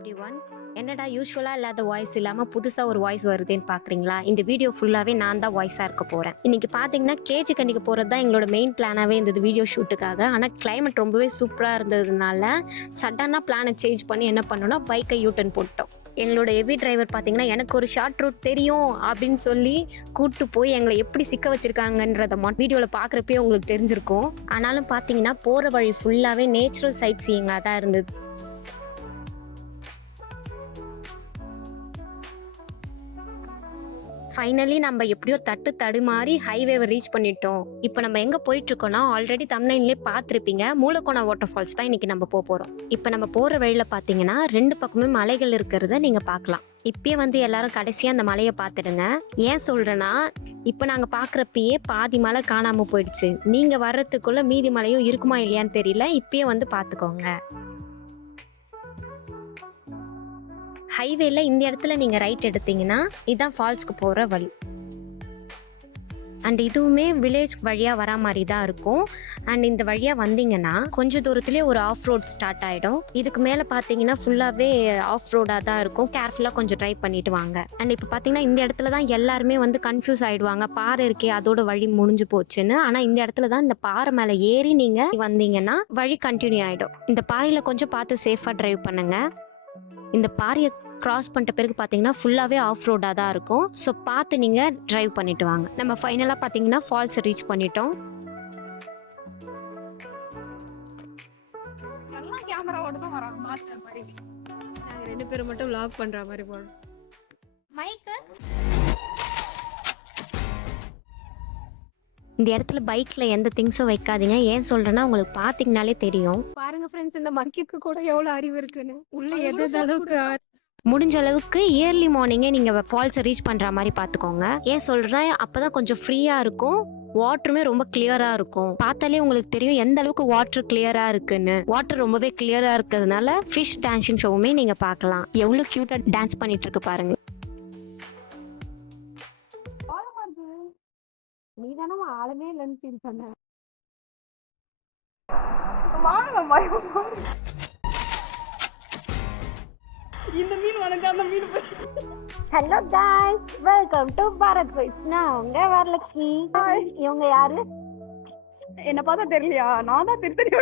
Everyone. என்னடா யூசுவலா இல்லாத voice இல்லாம புதுசா ஒரு வாய்ஸ் வருதுன்னு பாக்குறீங்களா? இந்த வீடியோ ஃபுல்லாவே நான் தான் வாய்ஸா இருக்க போறேன். இன்னைக்கு பாத்தீங்கன்னா கேஜி கண்டிக்க போறது தான் எங்களோட மெயின் பிளானாவே இருந்தது வீடியோ ஷூட்டுக்காக. ஆனா கிளைமேட் ரொம்பவே சூப்பரா இருந்ததுனால சடனா பிளானை சேஞ்ச் பண்ணி என்ன பண்ணோம்னா பைக்கை யூட்டன் போட்டோம். எங்களோட ஹெவி டிரைவர் பார்த்தீங்கன்னா எனக்கு ஒரு ஷார்ட் ரூட் தெரியும் அப்படின்னு சொல்லி கூட்டு போய் எங்களை எப்படி சிக்க வச்சிருக்காங்கன்றத வீடியோவில் பார்க்குறப்பே உங்களுக்கு தெரிஞ்சிருக்கும். ஆனாலும் பார்த்தீங்கன்னா போகிற வழி ஃபுல்லாகவே நேச்சுரல் சைட் சீயிங்காக தான் இருந்தது. ஃபைனலி நம்ம எப்படியோ தடுமாறி ஹைவேவை ரீச் பண்ணிட்டோம். இப்போ நம்ம எங்கே போயிட்டு இருக்கோம்னா ஆல்ரெடி தமிழ்நிலே பார்த்துருப்பீங்க, மூலக்கோணா வாட்டர் ஃபால்ஸ் தான் இன்னைக்கு நம்ம போகிறோம். இப்போ நம்ம போகிற வழியில் பார்த்தீங்கன்னா 2 பக்கமே மலைகள் இருக்கிறத நீங்கள் பார்க்கலாம். இப்பயே எல்லாரும் கடைசியாக அந்த மலையை பார்த்துடுங்க. ஏன் சொல்கிறேன்னா இப்போ நாங்கள் பார்க்குறப்பயே பாதி மலை காணாமல் போயிடுச்சு. நீங்கள் வர்றதுக்குள்ளே மீதி மலையும் இருக்குமா இல்லையான்னு தெரியல. இப்பயே பார்த்துக்கோங்க. ஹைவேல இந்த இடத்துல நீங்க ரைட் எடுத்தீங்கன்னா இதான் ஃபால்ஸ்க்கு போற வழி. அண்ட் இதுவுமே வில்லேஜ் வழியா வரா மாதிரி தான் இருக்கும். அண்ட் இந்த வழியா வந்தீங்கன்னா கொஞ்சம் தூரத்துலேயே ஒரு ஆஃப் ரோட் ஸ்டார்ட் ஆயிடும். இதுக்கு மேல பாத்தீங்கன்னா ஃபுல்லாவே ஆஃப் ரோடா தான் இருக்கும். கேர்ஃபுல்லா கொஞ்சம் ட்ரை பண்ணிட்டு வாங்க. அண்ட் இப்போ பாத்தீங்கன்னா இந்த இடத்துல தான் எல்லாருமே கன்ஃபியூஸ் ஆயிடுவாங்க, பாறை இருக்கே அதோட வழி முடிஞ்சு போச்சுன்னு. ஆனா இந்த இடத்துல தான் இந்த பாறை மேல ஏறி நீங்க வந்தீங்கன்னா வழி கண்டினியூ ஆயிடும். இந்த பாறையில கொஞ்சம் பார்த்து சேஃபா டிரைவ் பண்ணுங்க. இந்த பாறையை கிராஸ் பண்ணிட்ட பிறகு பார்த்தீங்கன்னா ஃபுல்லாகவே ஆஃப் ரோடாக தான் இருக்கும். ஸோ பார்த்து நீங்கள் ட்ரைவ் பண்ணிட்டு வாங்க. நம்ம ஃபைனலாக பார்த்தீங்கன்னா ஃபால்ஸை ரீச் பண்ணிட்டோம். நாங்கள் 2 பேரும் மட்டும் vlog பண்ணுற மாதிரி போகிறோம். இந்த இடத்துல பைக்ல எந்த திங்ஸும் வைக்காதீங்க. ஏன் சொல்றேன்னா உங்களுக்கு பாத்தீங்கன்னாலே தெரியும். பாருங்க ஃப்ரெண்ட்ஸ், இந்த மங்கிக்கு கூட எவ்வளவு அறிவு இருக்குன்னு. உள்ள எது அளவுக்கு முடிஞ்ச அளவுக்கு இயர்லி மார்னிங்கே நீங்க ஃபால்ஸை ரீச் பண்ற மாதிரி பாத்துக்கோங்க. ஏன் சொல்றேன், அப்பதான் கொஞ்சம் ஃப்ரீயா இருக்கும். வாட்டருமே ரொம்ப கிளியரா இருக்கும். பார்த்தாலே உங்களுக்கு தெரியும் எந்த அளவுக்கு வாட்டர் கிளியரா இருக்குன்னு. வாட்டர் ரொம்பவே கிளியரா இருக்கிறதுனால ஃபிஷ் டான்சிங் ஷோவுமே நீங்க பார்க்கலாம். எவ்வளவு கியூட்டா டான்ஸ் பண்ணிட்டு இருக்கு பாருங்க. நீதானே ஆளுமே இல்லைன்னு ஃபீல் பண்ண. இந்த மீன் வணங்க அந்த மீன். Hello guys, welcome to Bharat vibes. நான் உங்க வரலட்சுமி. இவங்க யாரு? என்ன பார்த்தா தெரியலையா? நான் தான் திருத்தணி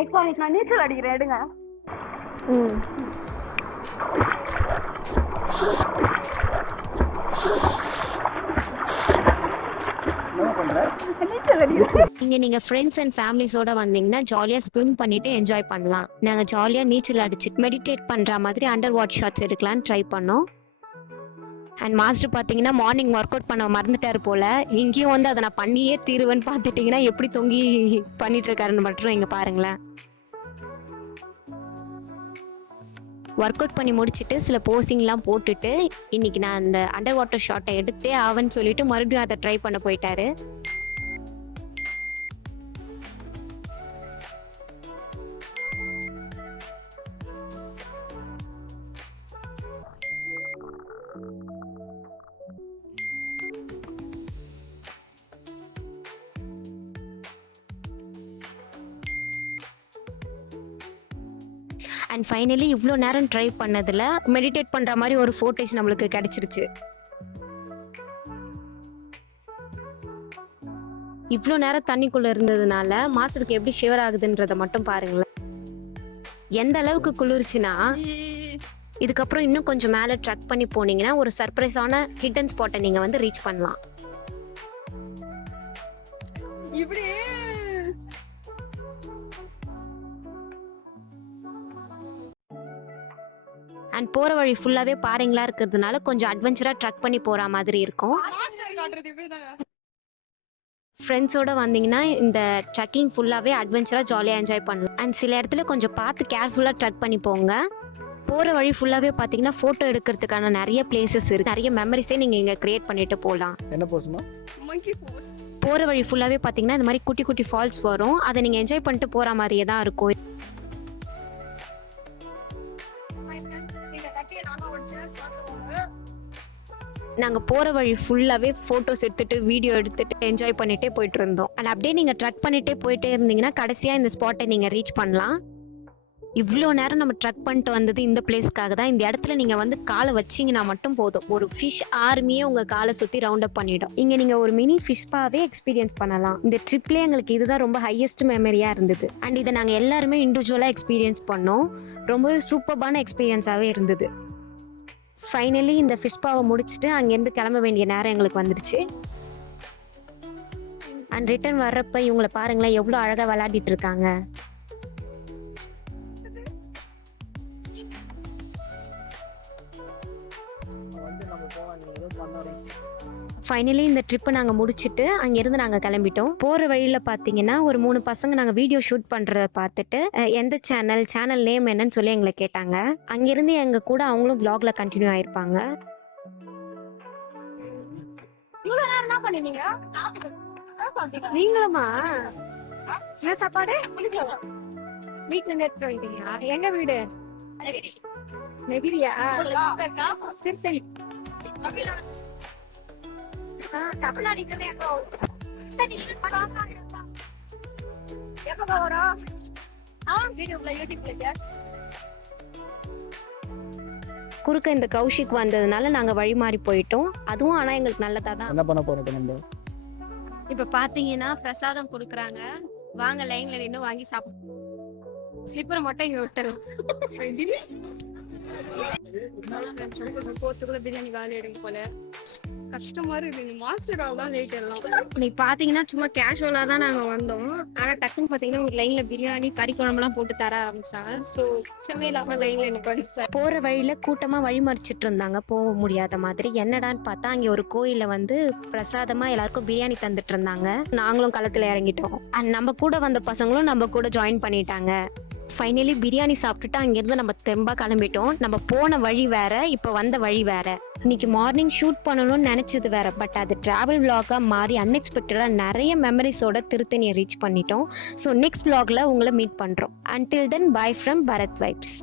ஐகானிக். நான் நீச்சல் அடிக்கிறேன், எடுங்க. நீங்க ஃப்ரெண்ட்ஸ் அண்ட் ஃபேமிலிஸோட வந்தீங்கன்னா ஜாலியா ஸ்விம் பண்ணிட்டு என்ஜாய் பண்ணலாம். நாங்க ஜாலியா நீச்சல் அடிச்சுட்டு மெடிடேட் பண்ற மாதிரி அண்டர் வாட்டர் ஷாட்ஸ் எடுக்கலாம்னு ட்ரை பண்ணோம். அண்ட் மாஸ்டர் பார்த்தீங்கன்னா மார்னிங் ஒர்க் அவுட் பண்ண மறந்துட்டாரு போல. இங்கேயும் அதை நான் பண்ணியே தீருவேன்னு பார்த்துட்டிங்கன்னா எப்படி தொங்கி பண்ணிட்டு இருக்காருன்னு மட்டும் இங்க பாருங்களேன். ஒர்க் அவுட் பண்ணி முடிச்சுட்டு சில போசிங்லாம் போட்டுட்டு இன்னைக்கு நான் அந்த அண்டர் வாட்டர் ஷாட்டை எடுத்தே ஆவன்னு சொல்லிட்டு மறுபடியும் அதை ட்ரை பண்ண போயிட்டாரு. அண்ட் ஃபைனலி இவ்வளோ நேரம் ட்ரை பண்ணதில் மெடிடேட் பண்ணுற மாதிரி ஒரு ஃபோட்டேஜ் நம்மளுக்கு கிடைச்சிருச்சு. இவ்வளோ நேரம் தண்ணிக்குள்ளே இருந்ததுனால மாஸ்டருக்கு எப்படி ஷிவர் ஆகுதுன்றதை மட்டும் பாருங்களேன். எந்த அளவுக்கு குளிர்ச்சுன்னா இதுக்கப்புறம் இன்னும் கொஞ்சம் மேலே ட்ரக் பண்ணி போனீங்கன்னா ஒரு சர்ப்ரைஸான ஹிடன் ஸ்பாட்டை நீங்கள் ரீச் பண்ணலாம். அண்ட் போகிற வழி ஃபுல்லாகவே பாறைங்களா இருக்கிறதுனால கொஞ்சம் அட்வென்ச்சராக ட்ரக் பண்ணி போகிற மாதிரி இருக்கும். ஃப்ரெண்ட்ஸோட வந்தீங்கன்னா இந்த ட்ரக்கிங் ஃபுல்லாகவே அட்வென்ச்சராக ஜாலியாக என்ஜாய் பண்ணலாம். அண்ட் சில இடத்துல கொஞ்சம் பார்த்து கேர்ஃபுல்லாக ட்ரக் பண்ணி போங்க. போகிற வழி ஃபுல்லாகவே பார்த்தீங்கன்னா ஃபோட்டோ எடுக்கிறதுக்கான நிறைய பிளேசஸ் இருக்குது. நிறைய மெமரிஸே நீங்கள் இங்கே க்ரியேட் பண்ணிட்டு போகலாம். என்ன போஸ்மா? மங்கி போஸ். போகிற வழி ஃபுல்லாகவே பார்த்தீங்கன்னா இந்த மாதிரி குட்டி குட்டி ஃபால்ஸ் வரும். அதை நீங்கள் என்ஜாய் பண்ணிட்டு போகிற மாதிரியே தான் இருக்கும். நாங்கள் போகிற வழி ஃபுல்லாகவே ஃபோட்டோஸ் எடுத்துகிட்டு வீடியோ எடுத்துகிட்டு என்ஜாய் பண்ணிகிட்டே போயிட்டு இருந்தோம். அண்ட் அப்படியே நீங்கள் ட்ரக் பண்ணிகிட்டே போயிட்டே இருந்தீங்கன்னா கடைசியாக இந்த ஸ்பாட்டை நீங்கள் ரீச் பண்ணலாம். இவ்வளோ நேரம் நம்ம ட்ரக் பண்ணிட்டு வந்தது இந்த பிளேஸ்க்காக தான். இந்த இடத்துல நீங்க வந்து காலை வச்சீங்கன்னா மட்டும் போதும், ஒரு ஃபிஷ் ஆர்மியே உங்க காலை சுத்தி ரவுண்ட் அப் பண்ணிடும். இங்க நீங்க ஒரு மினி ஃபிஷ் பாவே எக்ஸ்பீரியன்ஸ் பண்ணலாம். இந்த ட்ரிப்லேயே எங்களுக்கு இதுதான் ரொம்ப ஹையஸ்ட் மெமரியா இருந்தது. அண்ட் இதை நாங்க எல்லாருமே இண்டிவிஜுவலா எக்ஸ்பீரியன்ஸ் பண்ணோம். ரொம்ப சூப்பர்பான எக்ஸ்பீரியன்ஸாவே இருந்தது. ஃபைனலி இந்த ஃபிஷ் பாவை முடிச்சுட்டு அங்கேருந்து கிளம்ப வேண்டிய நேரம் எங்களுக்கு வந்துருச்சு. அண்ட் ரிட்டர்ன் வர்றப்ப இவங்களை பாருங்களேன், எவ்வளோ அழகாக விளையாடிட்டு இருக்காங்க. ஃபைனலி இந்த ட்ரிப்பை நாங்கள் முடிச்சுட்டு அங்கேருந்து நாங்கள் கிளம்பிட்டோம். போகிற வழியில் பார்த்தீங்கன்னா ஒரு 3 பசங்க நாங்கள் வீடியோ ஷூட் பண்ணுறத பார்த்துட்டு எந்த சேனல் நேம் என்னன்னு சொல்லி எங்களை கேட்டாங்க. அங்கேருந்து எங்கள் கூட அவங்களும் vlogல கண்டினியூ ஆயிருப்பாங்க. நீங்களுமா என்ன சாப்பாடு வீட்டுல நேற்று வந்துட்டீங்களா? எங்க வீடு நெகிரியா? திருத்தணி. எப்ப வரும்? யூடியூப்ல குறுக்க இந்த கௌஷிக் வந்ததுனால நாங்கள் வழி மாறி போயிட்டோம். அதுவும் ஆனால் எங்களுக்கு நல்லதாக தான். என்ன பண்ண போறோம் நம்ம? இப்ப பாத்தீங்கன்னா பிரசாதம் கொடுக்குறாங்க. வாங்க லைன்ல நின்று வாங்கி சாப்பிடுவோம். ஸ்லிப்பரை மட்டும் இங்க விட்டுரு. போத்துக்குள்ள பிரியாணி காலி எடுக்கும் போல கஷ்டமா இருக்கு. மாஸ்டர் தான் லேட் எல்லாம். இன்னைக்கு பாத்தீங்கன்னா சும்மா கேஷுவலா தான் நாங்க வந்தோம். ஆனா டக்குன்னு பாத்தீங்கன்னா ஒரு லைன்ல பிரியாணி கறி குழம்புலாம் போட்டு தர ஆரம்பிச்சிட்டாங்க. ஸோ சென்னையில லைன்ல எனக்கு போகிற வழியில் கூட்டமாக வழிமறிச்சிட்டு இருந்தாங்க, போக முடியாத மாதிரி. என்னடான்னு பார்த்தா அங்கே ஒரு கோயிலில் வந்து பிரசாதமாக எல்லாருக்கும் பிரியாணி தந்துட்டு இருந்தாங்க. நாங்களும் களத்தில் இறங்கிட்டோம். அண்ட் நம்ம கூட வந்த பசங்களும் நம்ம கூட ஜாயின் பண்ணிட்டாங்க. ஃபைனலி பிரியாணி சாப்பிட்டுட்டு அங்கேருந்து நம்ம தெம்பா கிளம்பிட்டோம். நம்ம போன வழி வேற, இப்போ வந்த வழி வேற. இன்னைக்கு மார்னிங் ஷூட் பண்ணணும்னு நினச்சது வேற, பட் அது ட்ராவல் vlog-ஆ மாறி அன்எக்ஸ்பெக்டடாக நிறைய மெமரிஸோட திருத்தணியை ரீச் பண்ணிட்டோம். ஸோ நெக்ஸ்ட் vlog-ல உங்களை மீட் பண்ணுறோம். Until then bye from Bharat vibes.